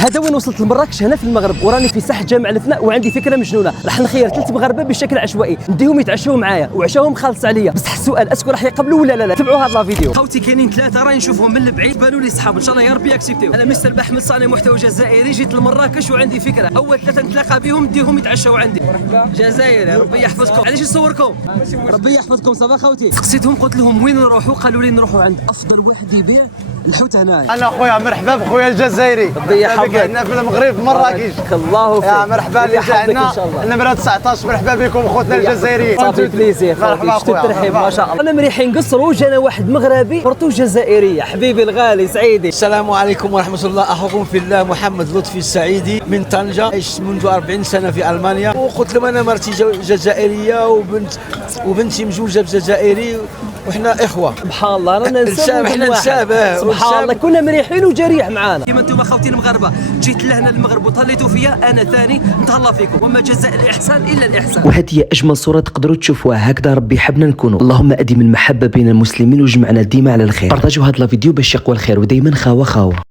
هذا وين وصلت لمراكش هنا في المغرب، وراني في ساحه جامع الفناء وعندي فكره مجنونه. راح نخير 3 مغاربه بشكل عشوائي نديهم يتعشوا معايا وعشاهم خالص عليا. بصح السؤال اسكو راح يقبلوا ولا لا؟ تبعوا هذا الفيديو. خوتي كاينين 3 راني نشوفهم من البعيد بانوا لي صحاب، ان شاء الله يا ربي يكسبتيو. انا مستر احمد صانع محتوى جزائري، جيت لمراكش وعندي فكره. اول 3 نتلاقى بهم نديهم يتعشوا عندي. جزائري ربي يحفظكم. علاش نصوركم؟ ربي يحفظكم. صافا خوتي سقسيتهم قلت لهم وين نروحوا، قالوا لي نروحوا عند افضل واحد يبيع الحوت هنايا. انا خويا مرحبا بخويا الجزائري. ربي يحفظك. عندنا في المغرب في مراكش. الله فيك. يا مرحبا اللي جانا النمره 19. مرحبا بكم خوتنا الجزائريين. صافي بليزير خوتي. شتو الترحيب ما شاء الله. انا مريحين نقصروا جانا واحد مغربي مرتو جزائريه. حبيبي الغالي سعيدي. السلام عليكم ورحمة الله. أخوكم في الله محمد لطفي السعيدي من طنجة، عشت منذ 40 سنة في ألمانيا، وقلت لهم أنا مرتي جزائرية وبنتي مزوجة بجزائري وإحنا إخوة. سبحان الله رانا نسابه. إحنا نسابه. سبحان الله كنا مريحين وجريح معانا. كيما انتم خوتي المغاربه جيت لهنا المغرب وطليتوا فيا، انا ثاني نتهلا فيكم، وما جزاء الاحسان الا الاحسان. وهذه هي اجمل صوره تقدروا تشوفوها. هكذا ربي يحبنا نكونوا. اللهم ادم المحبه بين المسلمين وجمعنا ديما على الخير. بارطاجوا هذا الفيديو باش يقوى الخير، ودائما خاوه خاوه.